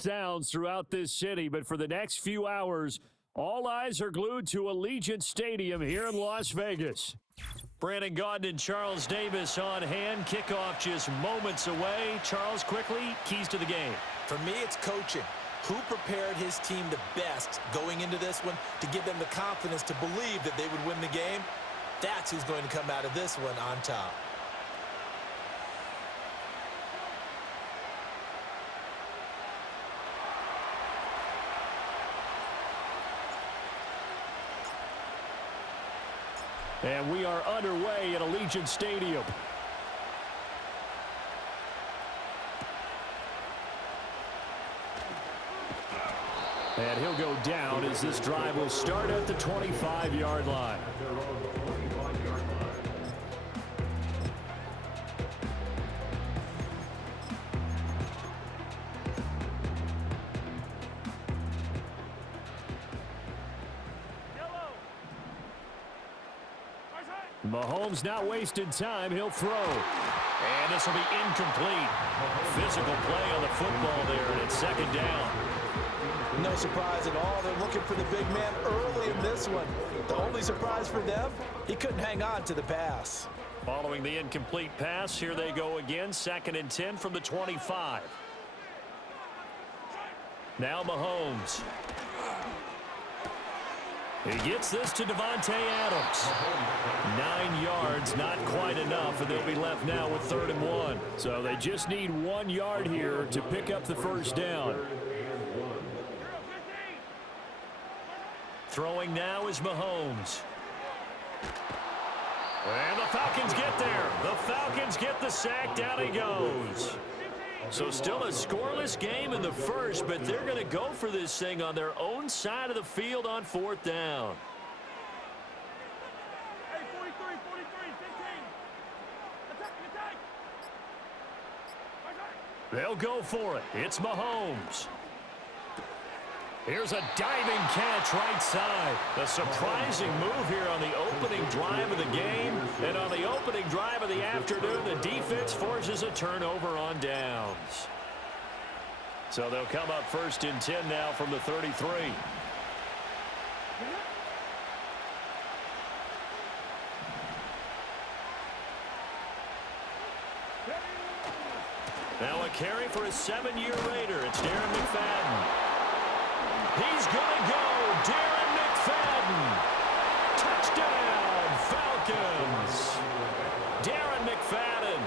Sounds throughout this city, but for the next few hours, all eyes are glued to Allegiant Stadium here in Las Vegas. Brandon Gaudin and Charles Davis on hand. Kickoff just moments away. Charles, quickly, keys to the game. For me, it's coaching. Who prepared his team the best going into this one to give them the confidence to believe that they would win the game? That's who's going to come out of this one on top. And we are underway at Allegiant Stadium. And he'll go down as this drive will start at the 25-yard line. Mahomes not wasting time. He'll throw. And this will be incomplete. Physical play on the football there, and it's second down. No surprise at all. They're looking for the big man early in this one. The only surprise for them, he couldn't hang on to the pass. Following the incomplete pass, here they go again. 2nd and 10 from the 25. Now Mahomes. He gets this to Davante Adams. 9 yards, not quite enough, and they'll be left now with 3rd and 1. So they just need 1 yard here to pick up the first down. Throwing now is Mahomes. And the Falcons get there. The Falcons get the sack. Down he goes. So still a scoreless game in the first, but they're going to go for this thing on their own side of the field on 4th down. Hey, 43, 15. Attack. They'll go for it. It's Mahomes. Here's a diving catch right side. A surprising move here on the opening drive of the game. And on the opening drive of the afternoon, the defense forces a turnover on downs. So they'll come up 1st and 10 now from the 33. Now a carry for a 7-year Raider. It's Darren McFadden. He's going to go. Darren McFadden. Touchdown, Falcons. Darren McFadden,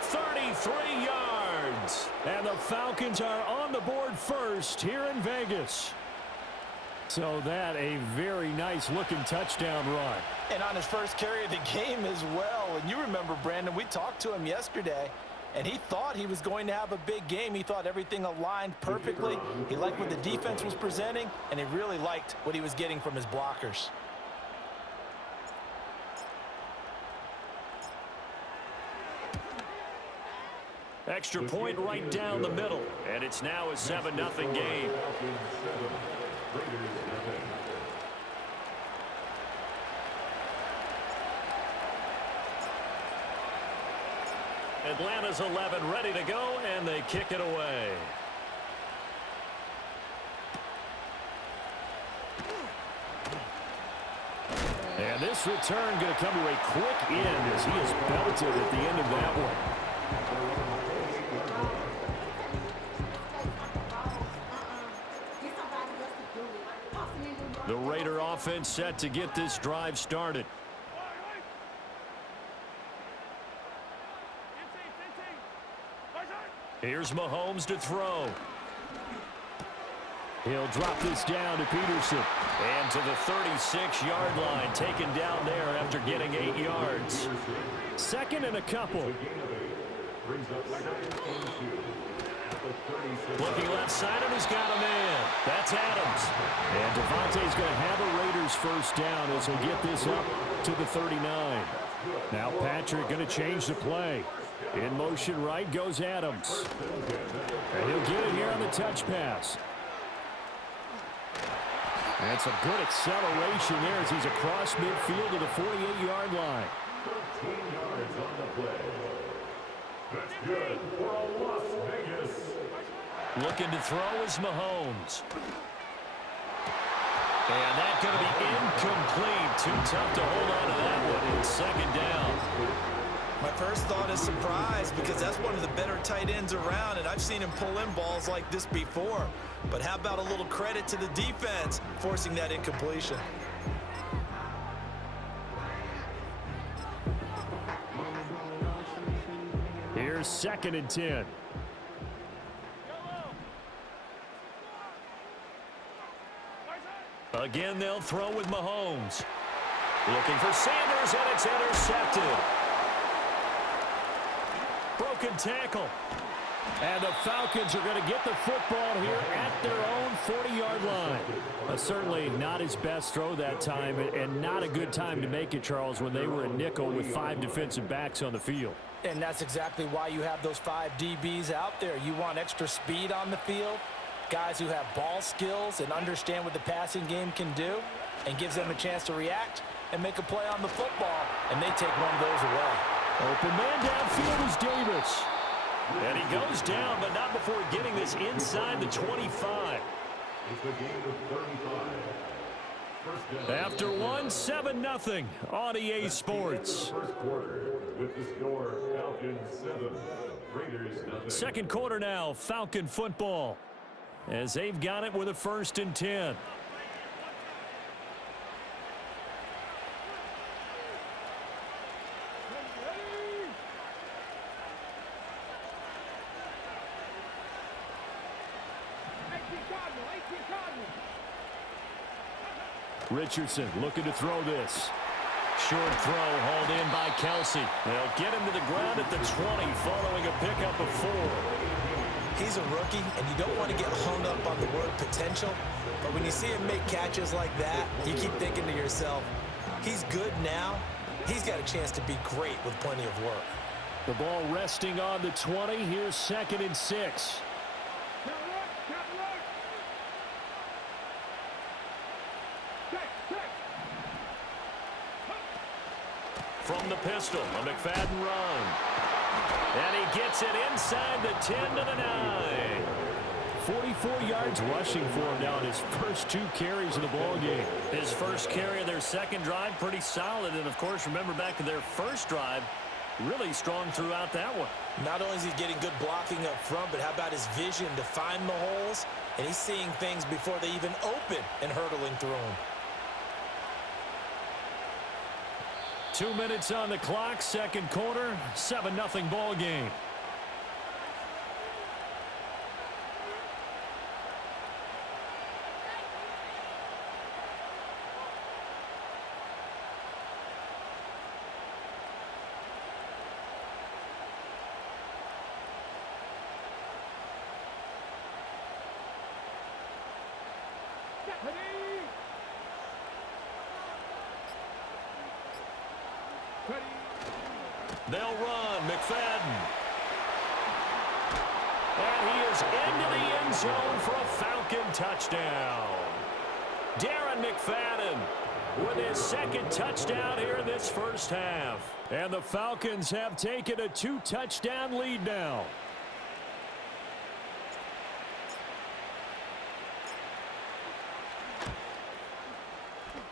33 yards. And the Falcons are on the board first here in Vegas. So that a very nice-looking touchdown run. And on his first carry of the game as well. And you remember, Brandon, we talked to him yesterday. And he thought he was going to have a big game. He thought everything aligned perfectly. He liked what the defense was presenting, and he really liked what he was getting from his blockers. Extra point right down the middle, and it's now a 7-0 game. Atlanta's 11 ready to go, and they kick it away. And this return going to come to a quick end as he is belted at the end of that one. The Raider offense set to get this drive started. Here's Mahomes to throw. He'll drop this down to Peterson. And to the 36-yard line, taken down there after getting 8 yards. 2nd and a couple. Looking left side, and he's got a man. That's Adams. And Davante's going to have a Raiders first down as he'll get this up to the 39. Now Patrick going to change the play. In motion right goes Adams. And he'll get it here on the touch pass. And some good acceleration there as he's across midfield to the 48-yard line. 13 yards on the play. That's good for a Las Vegas. Looking to throw is Mahomes. And that's going to be incomplete. Too tough to hold on to that one in second down. My first thought is surprise because that's one of the better tight ends around, and I've seen him pull in balls like this before. But how about a little credit to the defense forcing that incompletion? Here's 2nd and 10. Again, they'll throw with Mahomes. Looking for Sanders, and it's intercepted. Broken tackle. And the Falcons are going to get the football here at their own 40-yard line. Certainly not his best throw that time, and not a good time to make it, Charles, when they were in nickel with 5 defensive backs on the field. And that's exactly why you have those 5 DBs out there. You want extra speed on the field, guys who have ball skills and understand what the passing game can do, and gives them a chance to react and make a play on the football, and they take one of those away. Open man downfield is Davis. And he goes down, but not before getting this inside the 25. After one, 7-0 on EA Sports. Second quarter now, Falcon football, as they've got it with a 1st and 10. Richardson looking to throw this. Short throw hauled in by Kelsey. They'll get him to the ground at the 20 following a pickup of 4. He's a rookie, and you don't want to get hung up on the word potential, but when you see him make catches like that, you keep thinking to yourself, he's good now. He's got a chance to be great with plenty of work. The ball resting on the 20. Here's 2nd and 6. From the pistol, a McFadden run. And he gets it inside the 10 to the 9. 44 yards rushing for him now in his first 2 carries of the ball game. His first carry of their second drive, pretty solid. And, of course, remember back to their first drive, really strong throughout that one. Not only is he getting good blocking up front, but how about his vision to find the holes? And he's seeing things before they even open and hurtling through them. 2 minutes on the clock, second quarter, 7-0 ball game. They'll run, McFadden. And he is into the end zone for a Falcon touchdown. Darren McFadden with his 2nd touchdown here in this first half. And the Falcons have taken a 2-touchdown lead now.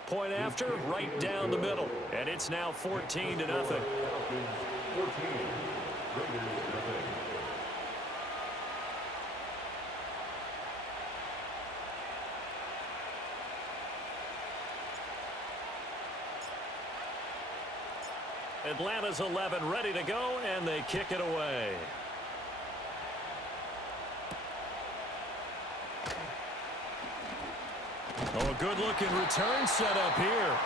Point after, right down the middle. And it's now 14-0. Atlanta's 11 ready to go, and they kick it away. Oh, a good-looking return set up here.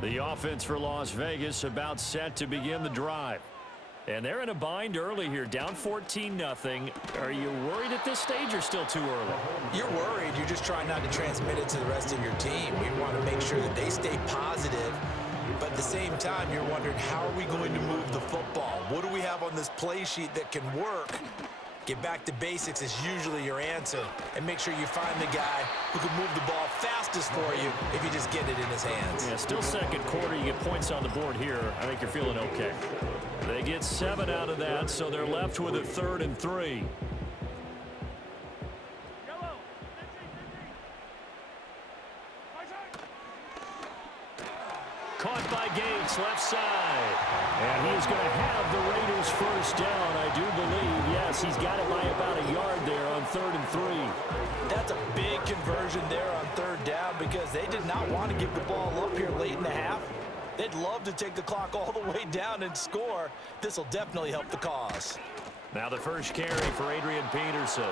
The offense for Las Vegas about set to begin the drive. And they're in a bind early here, down 14-0. Are you worried at this stage or still too early? You're worried. You're just trying not to transmit it to the rest of your team. You want to make sure that they stay positive But at the same time, you're wondering, how are we going to move the football? What do we have on this play sheet that can work? Get back to basics is usually your answer. And make sure you find the guy who can move the ball fastest for you if you just get it in his hands. Yeah, still second quarter. You get points on the board here. I think you're feeling okay. They get 7 out of that, so they're left with a 3rd and 3. Caught by Gates, left side. And he's going to have the Raiders first down, I do believe. Yes, he's got it by about a yard there on 3rd and 3. That's a big conversion there on 3rd down because they did not want to give the ball up here late in the half. They'd love to take the clock all the way down and score. This will definitely help the cause. Now the first carry for Adrian Peterson.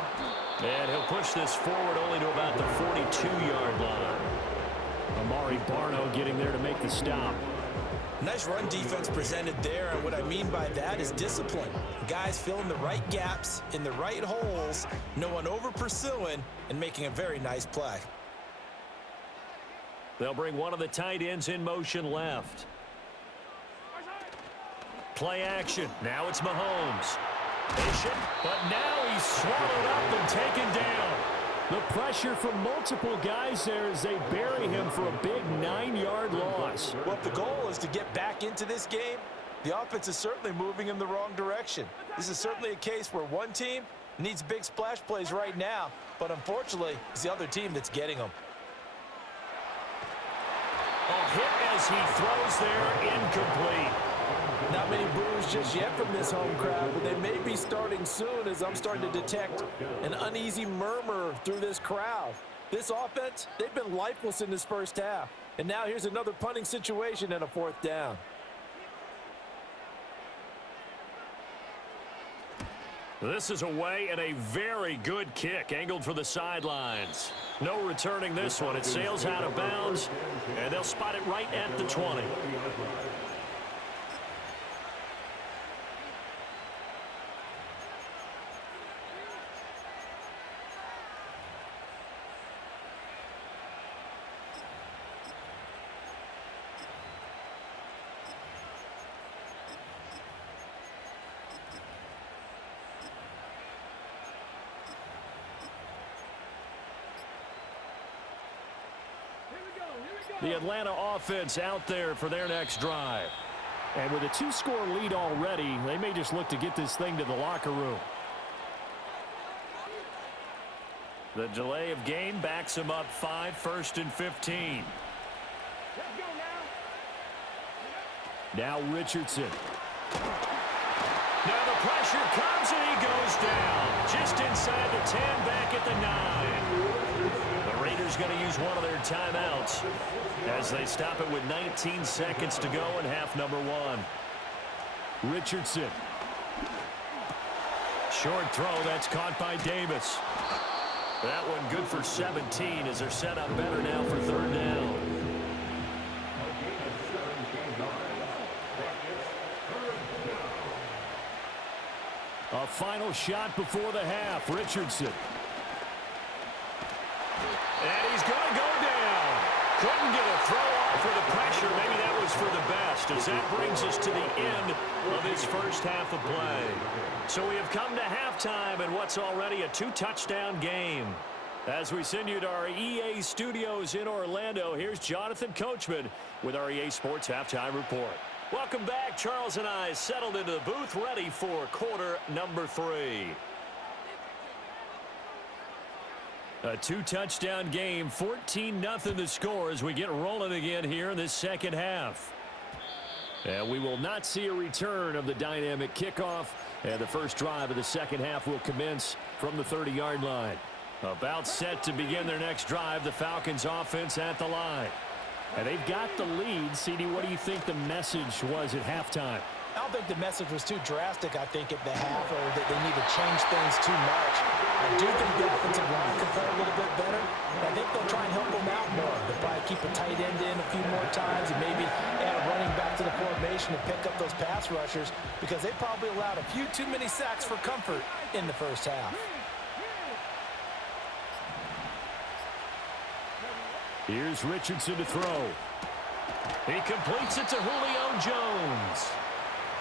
And he'll push this forward only to about the 42-yard line. Amari Barno getting there to make the stop. Nice run defense presented there, and what I mean by that is discipline. Guys filling the right gaps in the right holes, no one over pursuing, and making a very nice play. They'll bring one of the tight ends in motion left. Play action. Now it's Mahomes. But now he's swallowed up and taken down. The pressure from multiple guys there as they bury him for a big 9-yard loss. Well, if the goal is to get back into this game, the offense is certainly moving in the wrong direction. This is certainly a case where one team needs big splash plays right now, but unfortunately, it's the other team that's getting them. A hit as he throws there, incomplete. Not many boos just yet from this home crowd, but they may be starting soon as I'm starting to detect an uneasy murmur through this crowd. This offense, they've been lifeless in this first half. And now here's another punting situation and a 4th down. This is away and a very good kick, angled for the sidelines. No returning this one. It sails out of bounds, and they'll spot it right at the 20. The Atlanta offense out there for their next drive. And with a 2-score lead already, they may just look to get this thing to the locker room. The delay of game backs them up 5, 1st and 15. Let's go now. Now Richardson. Now the pressure comes and he goes down. Just inside the 10, back at the 9. The Raiders going to use one of their timeouts as they stop it with 19 seconds to go in half number 1. Richardson. Short throw, that's caught by Davis. That one good for 17 as they're set up better now for 3rd down. A final shot before the half, Richardson. And he's going to go down. Couldn't get a throw off with the pressure. Maybe that was for the best, as that brings us to the end of his first half of play. So we have come to halftime in what's already a 2-touchdown game. As we send you to our EA studios in Orlando, here's Jonathan Coachman with our EA Sports Halftime Report. Welcome back. Charles and I settled into the booth, ready for quarter number 3. A 2-touchdown game, 14-0 the score as we get rolling again here in this second half. And we will not see a return of the dynamic kickoff, and the first drive of the second half will commence from the 30-yard line. About set to begin their next drive, the Falcons offense at the line. And they've got the lead. CD, what do you think the message was at halftime? I don't think the message was too drastic, I think, at the half, or that they need to change things too much. I do think the offensive line could play a little bit better. I think they'll try and help them out more. They'll probably keep a tight end in a few more times and maybe add a running back to the formation and pick up those pass rushers because they probably allowed a few too many sacks for comfort in the first half. Here's Richardson to throw. He completes it to Julio Jones.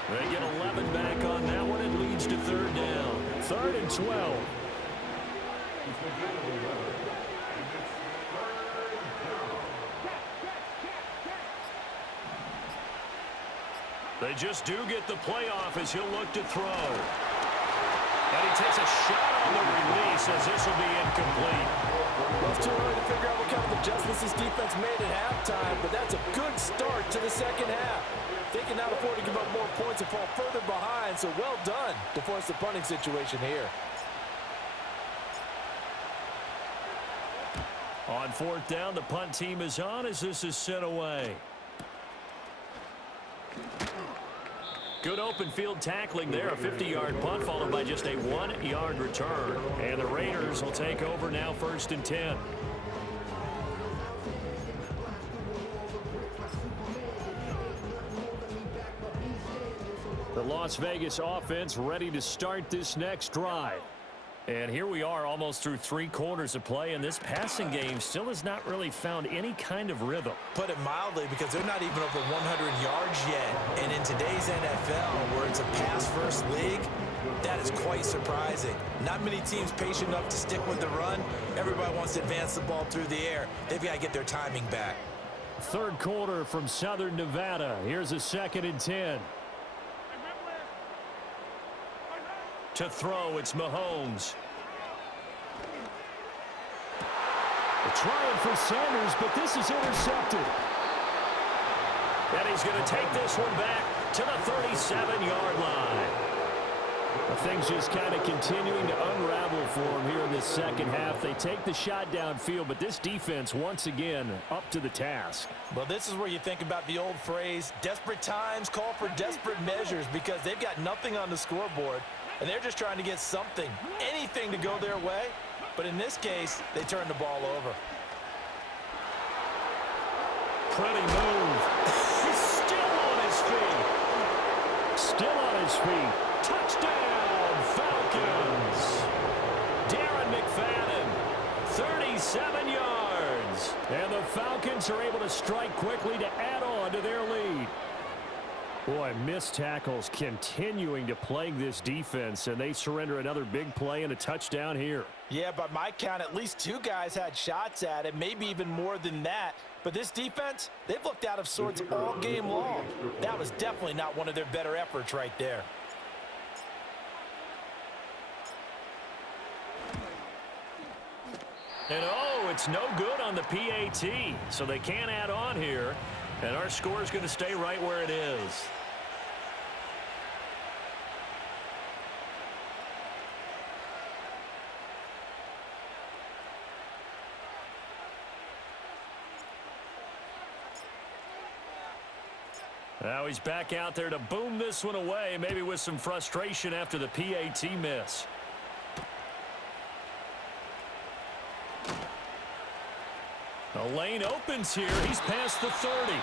They get 11 back on that one. It leads to third down. 3rd and 12. They just do get the playoff as he'll look to throw. And he takes a shot on the release as this will be incomplete. Well, it's too early to figure out what kind of adjustments this defense made at halftime, but that's a good start to the second half. They can now afford to give up more points and fall further behind, so well done to force the punting situation here. On 4th down, the punt team is on as this is sent away. Good open field tackling there. A 50-yard punt followed by just a 1-yard return. And the Raiders will take over now 1st and 10. The Las Vegas offense ready to start this next drive. And here we are almost through 3 quarters of play, and this passing game still has not really found any kind of rhythm. Put it mildly, because they're not even over 100 yards yet. And in today's NFL, where it's a pass-first league, that is quite surprising. Not many teams patient enough to stick with the run. Everybody wants to advance the ball through the air. They've got to get their timing back. 3rd quarter from Southern Nevada. Here's a 2nd and 10. To throw, it's Mahomes. They're trying for Sanders, but this is intercepted. And he's going to take this one back to the 37-yard line. Things just kind of continuing to unravel for him here in this second half. They take the shot downfield, but this defense once again up to the task. Well, this is where you think about the old phrase, desperate times call for desperate measures, because they've got nothing on the scoreboard. And they're just trying to get something, anything to go their way. But in this case, they turn the ball over. Pretty move. He's still on his feet. Still on his feet. Touchdown, Falcons. Darren McFadden, 37 yards. And the Falcons are able to strike quickly to add on to their lead. Boy, missed tackles continuing to plague this defense, and they surrender another big play and a touchdown here. Yeah, by my count, at least 2 guys had shots at it, maybe even more than that. But this defense, they've looked out of sorts all game long. That was definitely not one of their better efforts right there. And oh, it's no good on the PAT, so they can't add on here. And our score is going to stay right where it is. Now he's back out there to boom this one away, maybe with some frustration after the PAT miss. The lane opens here. He's past the 30.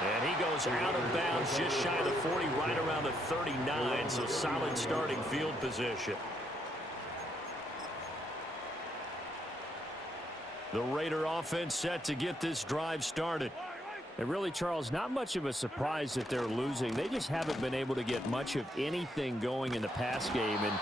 And he goes out of bounds just shy of the 40, right around the 39. So solid starting field position. The Raider offense set to get this drive started. And really, Charles, not much of a surprise that they're losing. They just haven't been able to get much of anything going in the pass game. And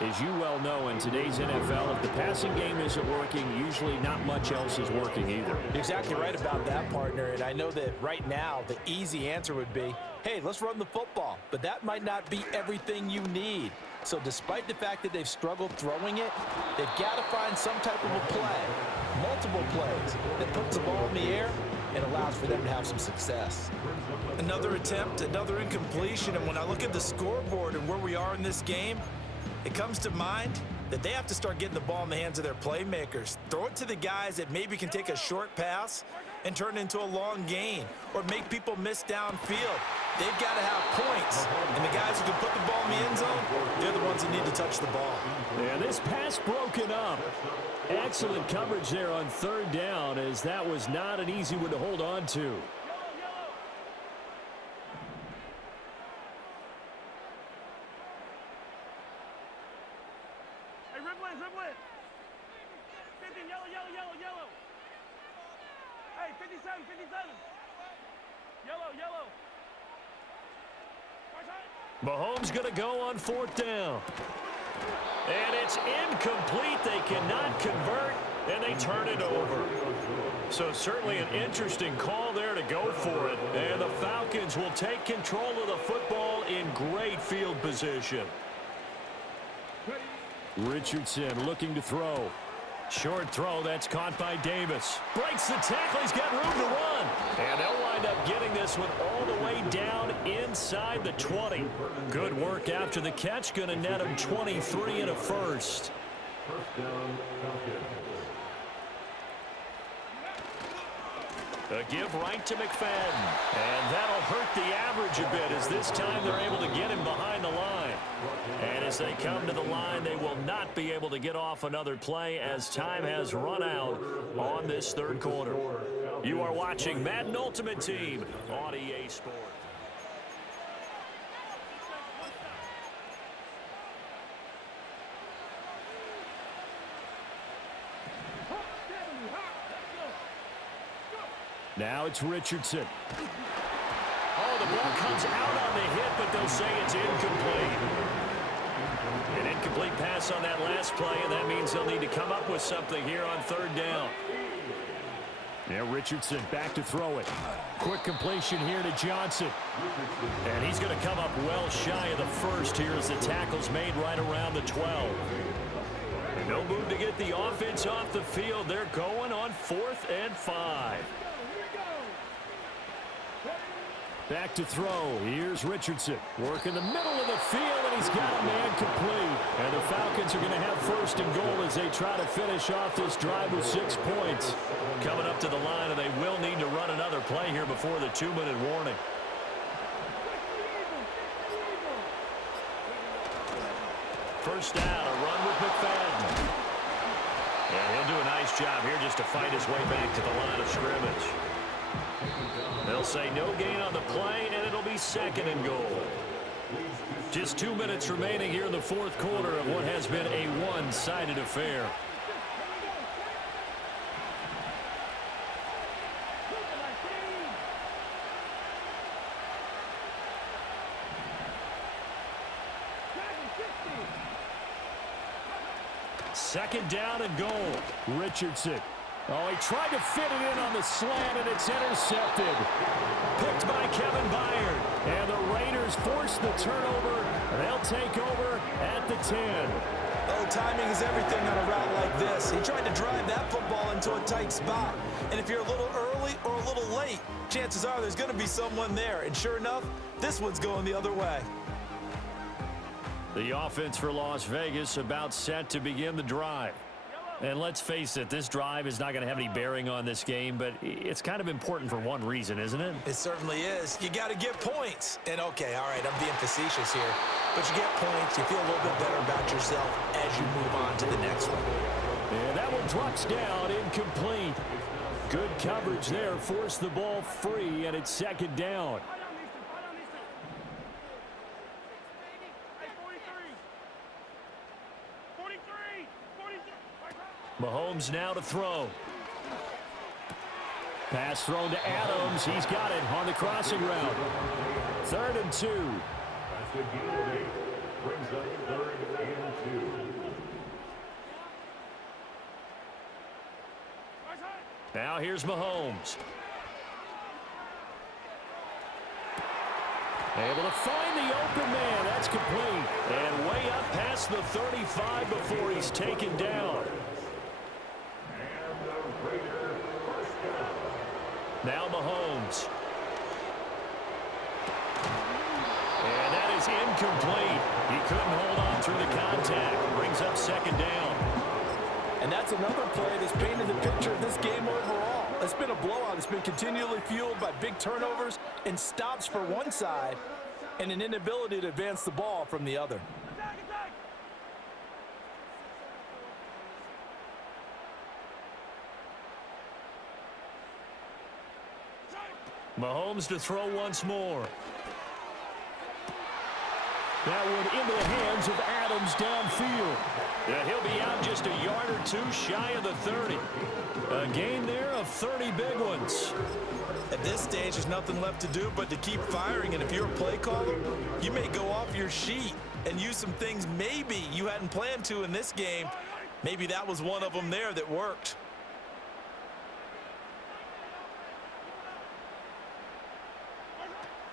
as you well know, in today's NFL, if the passing game isn't working, usually not much else is working either. You're exactly right about that, partner. And I know that right now the easy answer would be, hey, let's run the football. But that might not be everything you need. So despite the fact that they've struggled throwing it, they've got to find some type of a play, multiple plays, that puts the ball in the air and allows for them to have some success. Another attempt, another incompletion. And when I look at the scoreboard and where we are in this game, it comes to mind that they have to start getting the ball in the hands of their playmakers. Throw it to the guys that maybe can take a short pass and turn it into a long gain or make people miss downfield. They've got to have points. And the guys who can put the ball in the end zone, they're the ones that need to touch the ball. Yeah, this pass broken up. Excellent coverage there on 3rd down, as that was not an easy one to hold on to. Hey, red blitz, red blitz. 50, yellow, yellow, yellow, yellow. Hey, 57, 57. Yellow, yellow. Right side. Mahomes going to go on 4th down. And it's incomplete. They cannot convert, and they turn it over. So certainly an interesting call there to go for it. And the Falcons will take control of the football in great field position. Richardson looking to throw. Short throw, that's caught by Davis. Breaks the tackle, he's got room to run. And they'll wind up getting this one all the way down inside the 20. Good work after the catch, going to net him 23 and a first. First down, Falcons. A give right to McFadden. And that'll hurt the average a bit as this time they're able to get him behind the line. And as they come to the line, they will not be able to get off another play as time has run out on this 3rd quarter. You are watching Madden Ultimate Team on EA Sports. Now it's Richardson. Oh, the ball comes out on the hit, but they'll say it's incomplete. An incomplete pass on that last play, and that means they'll need to come up with something here on 3rd down. Now Richardson back to throw it. Quick completion here to Johnson. And he's going to come up well shy of the first here as the tackle's made right around the 12. And no move to get the offense off the field. They're going on 4th and 5. Back to throw. Here's Richardson. Work in the middle of the field, and he's got a man complete. And the Falcons are going to have 1st and goal as they try to finish off this drive with 6 points. Coming up to the line, and they will need to run another play here before the 2-minute warning. First down, a run with McFadden. And he'll do a nice job here just to fight his way back to the line of scrimmage. They'll say no gain on the play, and it'll be 2nd and goal. Just 2 minutes remaining here in the 4th quarter of what has been a one-sided affair. Second down and goal. Richardson. Oh, he tried to fit it in on the slant, and it's intercepted. Picked by Kevin Byard. And the Raiders force the turnover. They'll take over at the 10. Oh, timing is everything on a route like this. He tried to drive that football into a tight spot. And if you're a little early or a little late, chances are there's going to be someone there. And sure enough, this one's going the other way. The offense for Las Vegas about set to begin the drive. And let's face it, this drive is not going to have any bearing on this game, but it's kind of important for one reason, isn't it? It certainly is. You got to get points. And okay, all right, I'm being facetious here. But you get points, you feel a little bit better about yourself as you move on to the next one. And that one drops down, incomplete. Good coverage there, forced the ball free, and it's 2nd down. Mahomes now to throw. Pass thrown to Adams. He's got it on the crossing route. 3rd and 2. Brings up 3rd and 2. Now here's Mahomes. Able to find the open man. That's complete. And way up past the 35 before he's taken down. Now Mahomes. And that is incomplete. He couldn't hold on through the contact. Brings up 2nd down. And that's another play that's painted the picture of this game overall. It's been a blowout. It's been continually fueled by big turnovers and stops for one side and an inability to advance the ball from the other. Mahomes to throw once more. That one into the hands of Adams downfield. Yeah, he'll be out just a yard or two shy of the 30. A gain there of 30 big ones. At this stage, there's nothing left to do but to keep firing. And if you're a play caller, you may go off your sheet and use some things maybe you hadn't planned to in this game. Maybe that was one of them there that worked.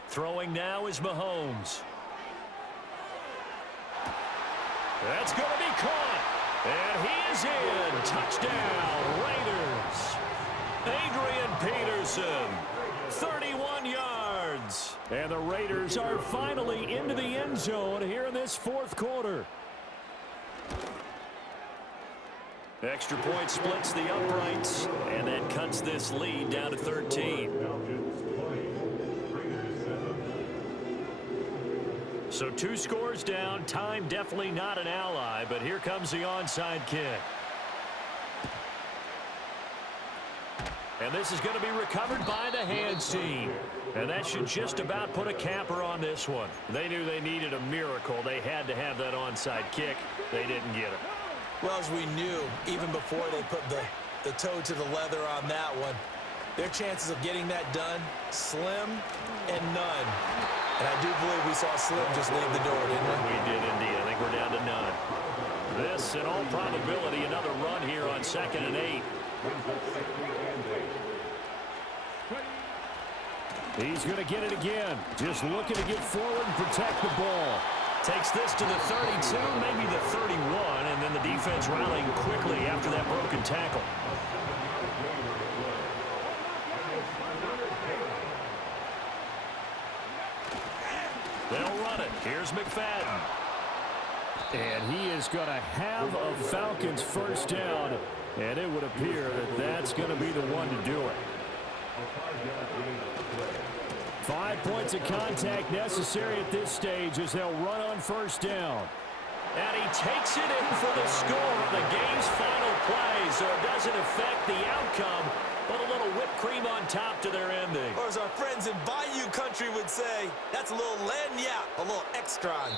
Throwing now is Mahomes. That's going to be caught. And he is in. Touchdown, Raiders. Adrian Peterson, 31 yards. And the Raiders are finally into the end zone here in this fourth quarter. Extra point splits the uprights, and that cuts this lead down to 13. So 2 scores down. Time definitely not an ally, but here comes the onside kick. And this is going to be recovered by the hands team. And that should just about put a capper on this one. They knew they needed a miracle. They had to have that onside kick. They didn't get it. Well, as we knew, even before they put the toe to the leather on that one, their chances of getting that done, slim and none. And I do believe we saw Slim just leave the door, didn't we? We did indeed. I think we're down to none. This, in all probability, another run here on 2nd and 8. He's going to get it again. Just looking to get forward and protect the ball. Takes this to the 32, maybe the 31, and then the defense rallying quickly after that broken tackle. They'll run it. Here's McFadden. And he is going to have a Falcons first down, and it would appear that that's going to be the one to do it. 5 points of contact necessary at this stage as they'll run on first down. And he takes it in for the score on the game's final play, so it doesn't affect the outcome, but a little whipped cream on top to their ending. Or as our friends in Bayou Country would say, that's a little lagniappe, a little extra on